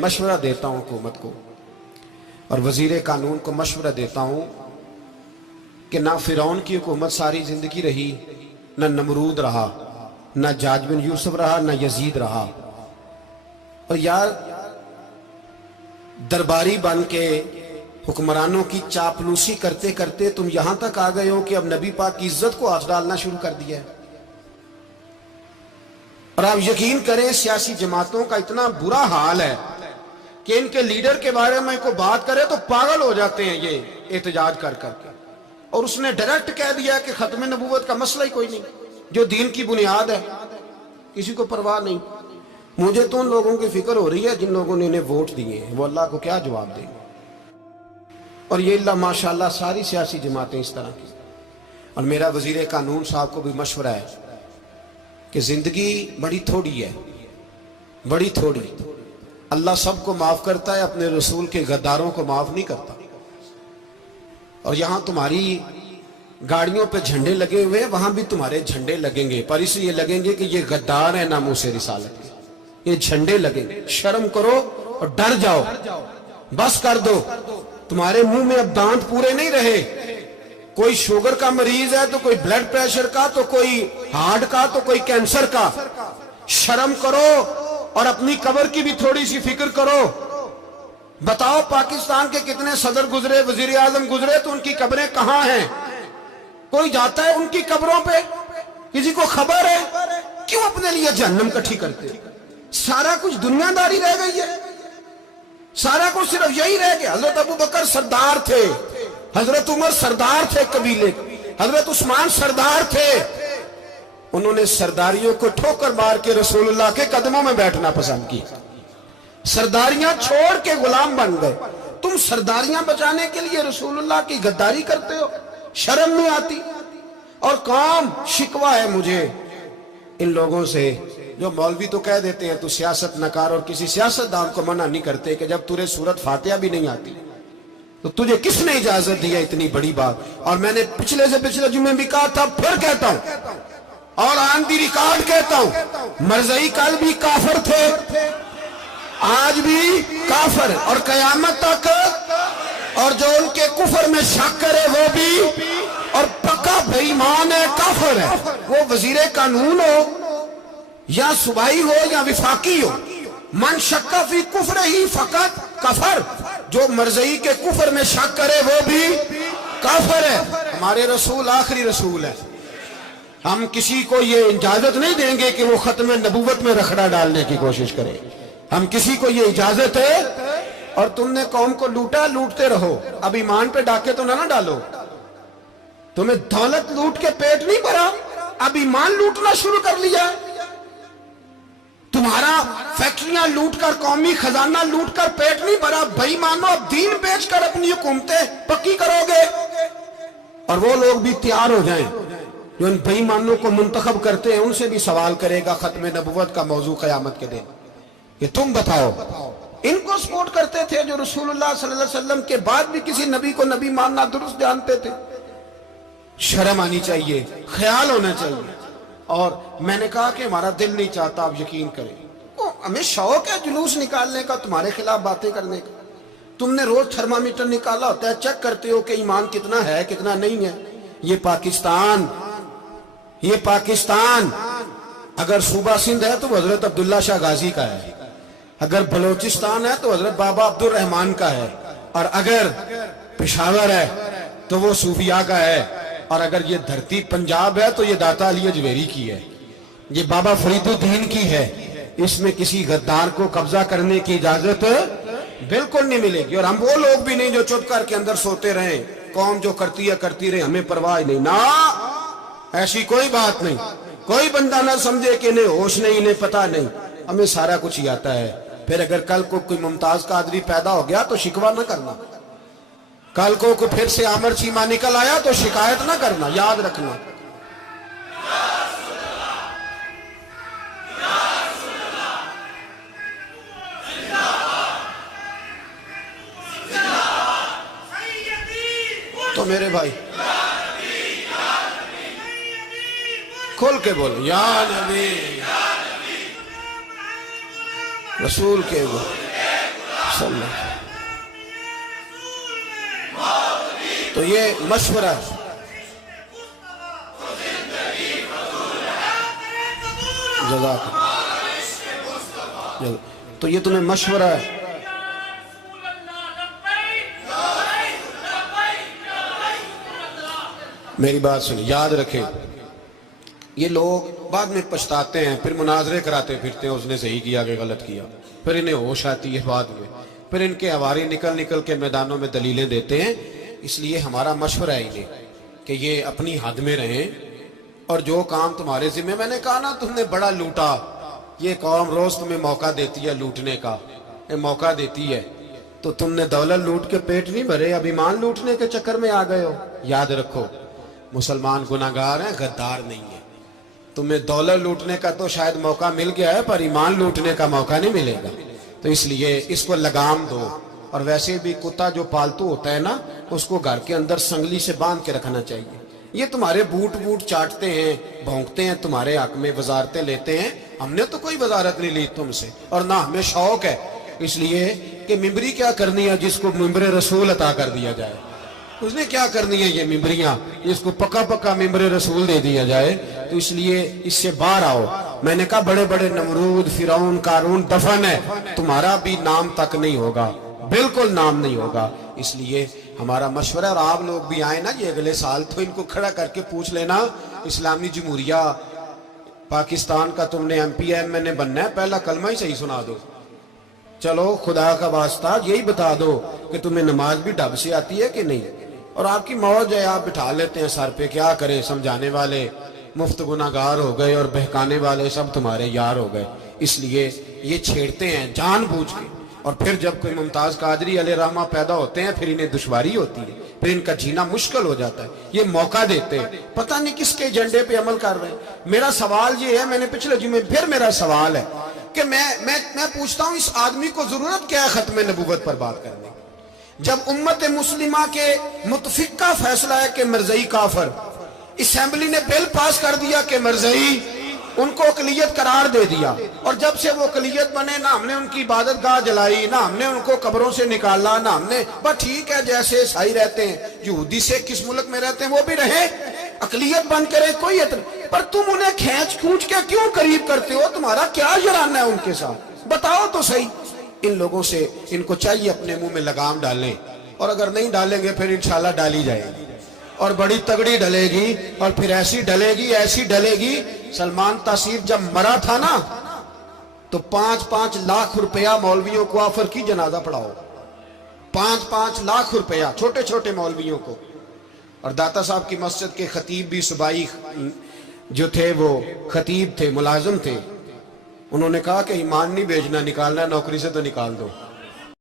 मशवरा देता हूँ हुकूमत को और वजीर कानून को मशवरा देता हूँ कि ना फिरौन की हुकूमत सारी जिंदगी रही, ना नमरूद रहा, ना जाज बिन यूसुफ रहा, ना यजीद रहा। और यार दरबारी बन के हुक्मरानों की चापलूसी करते करते तुम यहां तक आ गए हो कि अब नबी पाक की इज्जत को आंच डालना शुरू कर दिया है। और आप यकीन करें सियासी जमातों का इतना बुरा हाल है कि इनके लीडर के बारे में कोई बात करे तो पागल हो जाते हैं ये एहतजाज कर करके। और उसने डायरेक्ट कह दिया कि खत्म नबूवत का मसला ही कोई नहीं, जो दीन की बुनियाद है, किसी को परवाह नहीं। मुझे तो उन लोगों की फिक्र हो रही है जिन लोगों ने इन्हें वोट दिए हैं, वो अल्लाह को क्या जवाब देंगे। और ये अल्लाह माशाल्लाह सारी सियासी जमातें इस तरह की। और मेरा वजीर कानून साहब को भी मशवरा है कि जिंदगी बड़ी थोड़ी है, बड़ी थोड़ी। अल्लाह सबको माफ करता है, अपने रसूल के गद्दारों को माफ नहीं करता। और यहां तुम्हारी गाड़ियों पे झंडे लगे हुए हैं, वहां भी तुम्हारे झंडे लगेंगे, पर इसलिए लगेंगे कि ये गद्दार है नामूसे रिसालत के। ये झंडे लगेंगे। शर्म करो और डर जाओ, बस कर दो। तुम्हारे मुंह में अब दांत पूरे नहीं रहे। कोई शुगर का मरीज है तो कोई ब्लड प्रेशर का, तो कोई हार्ट का, तो कोई कैंसर का। शर्म करो और अपनी कब्र की भी थोड़ी सी फिक्र करो। बताओ पाकिस्तान के कितने सदर गुजरे, वजीर आजम गुजरे, तो उनकी कब्रें कहां हैं? कोई जाता है उनकी कब्रों पे? किसी को खबर है? क्यों अपने लिए जहन्नम इकट्ठी करते? सारा कुछ दुनियादारी रह गई है, सारा कुछ सिर्फ यही रह गया। हजरत अबू बकर सरदार थे, हजरत उमर सरदार थे कबीले, हजरत उस्मान सरदार थे। उन्होंने सरदारियों को ठोकर मार के रसूलुल्लाह के कदमों में बैठना पसंद किया। सरदारियां छोड़ के गुलाम बन गए। तुम सरदारियां बचाने के लिए रसूलुल्लाह की गद्दारी करते हो, शर्म नहीं आती? और काम शिकवा है मुझे इन लोगों से जो मौलवी तो कह देते हैं तू सियासत नकार, और किसी सियासतदान को मना नहीं करते कि जब तुझे सूरत फातिहा भी नहीं आती तो तुझे किसने इजाजत दी है इतनी बड़ी बात। और मैंने पिछले से पिछले जुम्मे भी कहा था, फिर कहता हूं और ऑन दी रिकॉर्ड कहता हूं, मरज़ई कल भी काफिर थे, आज भी काफिर और कयामत तक। और जो उनके कुफर में शक करे वो भी, और पक्का बेईमान है, काफिर है। वो वजीर कानून हो या सुबाई हो या विफाकी हो, मन शक्का फी कुफर ही फकत कफर। जो मरज़ई के कुफर में शक करे वो भी काफिर है। हमारे रसूल आखिरी रसूल है। हम किसी को ये इजाजत नहीं देंगे कि वो खत्म नबूवत में रखड़ा डालने की कोशिश करे। हम किसी को ये इजाजत है। और तुमने कौम को लूटा, लूटते रहो, अब ईमान पे डाके तो ना डालो। तुम्हें दौलत लूट के पेट नहीं भरा, अब ईमान लूटना शुरू कर लिया। तुम्हारा फैक्ट्रियां लूटकर, कौमी खजाना लूटकर पेट नहीं भरा। भाई मानो अब दीन बेचकर अपनी हुकूमतें पक्की करोगे। और वो लोग भी तैयार हो जाएं जो इन बेईमानों को मुंतखब करते हैं, उनसे भी सवाल करेगा खत्म नबुव्वत का मौजू कयामत के दिन कि तुम बताओ। इनको सपोर्ट करते थे जो रसूलुल्लाह सल्लल्लाहु अलैहि वसल्लम के बाद भी किसी नबी को नबी मानना दुरुस्त जानते थे। शर्म आनी चाहिए, ख्याल होना चाहिए। और मैंने कहा कि हमारा दिल नहीं चाहता, आप यकीन करें, हमें शौक है जुलूस निकालने का, तुम्हारे खिलाफ बातें करने का। तुमने रोज थर्मामीटर निकाला होता है, चेक करते हो कि ईमान कितना है कितना नहीं है। ये पाकिस्तान अगर सूबा सिंध है तो हजरत अब्दुल्ला शाह गाजी का है, अगर बलोचिस्तान है तो हजरत बाबा अब्दुल रहमान का है, और अगर पेशावर है तो वो सूफिया का है, और अगर ये धरती पंजाब है तो ये दाता अली अजमेरी की है, ये बाबा फरीदुद्दीन की है। इसमें किसी गद्दार को कब्जा करने की इजाजत बिल्कुल नहीं मिलेगी। और हम वो लोग भी नहीं जो चुप करके अंदर सोते रहे, कौम जो करती है करती रहे, हमें परवाह नहीं। ना, ऐसी कोई बात नहीं। कोई बंदा ना समझे कि इन्हें होश नहीं, इन्हें पता नहीं, हमें सारा कुछ ही आता है। फिर अगर कल को कोई मुमताज कादरी पैदा हो गया तो शिकवा ना करना। कल को कोई फिर से आमर चीमा निकल आया तो शिकायत ना करना, याद रखना। तो मेरे भाई खोल के बोलो, या नबी रसूल के बोलो। تو یہ مشورہ ہے. جزاک اللہ. تو یہ تمہیں مشورہ ہے. میری بات سنیں، یاد رکھیں، یہ لوگ بعد میں پچھتاتے ہیں، پھر مناظرے کراتے پھرتے ہیں، اس نے صحیح کیا کہ غلط کیا، پھر انہیں ہوش آتی ہے بعد میں، پھر ان کے ہواری نکل نکل کے میدانوں میں دلیلیں دیتے ہیں. اس لیے ہمارا مشورہ ہے انہیں کہ یہ اپنی حد میں رہیں، اور جو کام تمہارے ذمہ، میں نے کہا نا تم نے بڑا لوٹا، یہ قوم روز تمہیں موقع دیتی ہے لوٹنے کا، یہ موقع دیتی ہے، تو تم نے دولت لوٹ کے پیٹ نہیں بھرے، اب ایمان لوٹنے کے چکر میں آ گئے ہو. یاد رکھو، مسلمان گناہگار ہیں، غدار نہیں ہے. تمہیں دولت لوٹنے کا تو شاید موقع مل گیا ہے، پر ایمان لوٹنے کا موقع نہیں ملے گا. تو اس لیے اس کو لگام دو. اور ویسے بھی کتا جو پالتو ہوتا ہے نا، اس کو گھر کے اندر سنگلی سے باندھ کے رکھنا چاہیے. یہ تمہارے بوٹ چاٹتے ہیں، بھونکتے ہیں، تمہارے حق میں وزارتیں لیتے ہیں. ہم نے تو کوئی وزارت نہیں لی تم سے، اور نہ ہمیں شوق ہے، اس لیے کہ ممبری کیا کرنی ہے جس کو ممبر رسول عطا کر دیا جائے. اس نے کیا کرنی ہے یہ ممبریاں جس کو پکا پکا ممبر رسول دے دیا جائے. تو اس لیے اس سے باہر آؤ. میں نے کہا بڑے بڑے نمرود، فرعون، قارون دفن ہے، تمہارا بھی نام تک نہیں ہوگا، بالکل نام نہیں ہوگا. اس لیے ہمارا مشورہ، اور آپ لوگ بھی آئیں نا یہ اگلے سال، تو ان کو کھڑا کر کے پوچھ لینا، اسلامی جمہوریہ پاکستان کا تم نے ایم پی ایم نے بننا ہے، پہلا کلمہ ہی صحیح سنا دو. چلو خدا کا واسطہ یہی بتا دو کہ تمہیں نماز بھی ڈھب سے آتی ہے کہ نہیں. اور آپ کی موج ہے، آپ بٹھا لیتے ہیں سر پہ، کیا کریں، سمجھانے والے مفت گناہگار ہو گئے اور بہکانے والے سب تمہارے یار ہو گئے. اس لیے یہ چھیڑتے ہیں جان بوجھ کے. اور پھر جب کوئی ممتاز قادری علیہ رحمہ پیدا ہوتے ہیں، پھر انہیں دشواری ہوتی ہے، پھر ان کا جینا مشکل ہو جاتا ہے. یہ موقع دیتے ہیں، پتہ نہیں کس کے ایجنڈے پہ عمل کر رہے ہیں. میرا سوال یہ ہے، میں نے پچھلے جمعے پھر میرا سوال ہے کہ میں پوچھتا ہوں، اس آدمی کو ضرورت کیا ہے ختم نبوت پر بات کرنے کی، جب امت مسلمہ کے متفق کا فیصلہ ہے کہ مرزائی کافر، اسمبلی نے بل پاس کر دیا کہ مرزائی، ان کو اقلیت قرار دے دیا، اور جب سے وہ اقلیت بنے، نہ ہم نے ان کی عبادت گاہ جلائی، نہ ہم نے ان کو قبروں سے نکالا، نہ ہم نے، بس ٹھیک ہے جیسے عیسائی رہتے ہیں، یہودی سے کس ملک میں رہتے ہیں وہ بھی رہے، اقلیت بن کرے، کوئی اعتراض. پر تم انہیں کھینچ کھونچ کے کیوں قریب کرتے ہو؟ تمہارا کیا جرانہ ہے ان کے ساتھ؟ بتاؤ تو صحیح. ان لوگوں سے ان کو چاہیے اپنے منہ میں لگام ڈالیں، اور اگر نہیں ڈالیں گے پھر انشاءاللہ ڈالی جائے گی، اور بڑی تگڑی ڈلے گی، اور پھر ایسی ڈلے گی، ایسی ڈلے گی. سلمان تاثیر جب مرا تھا نا، تو 5-5 لاکھ روپیہ مولویوں کو آفر کی جنازہ پڑھاؤ، 5-5 لاکھ روپیہ چھوٹے چھوٹے مولویوں کو. اور داتا صاحب کی مسجد کے خطیب بھی صوبائی جو تھے، وہ خطیب تھے، ملازم تھے، انہوں نے کہا کہ ایمان نہیں بھیجنا، نکالنا ہے نوکری سے تو نکال دو.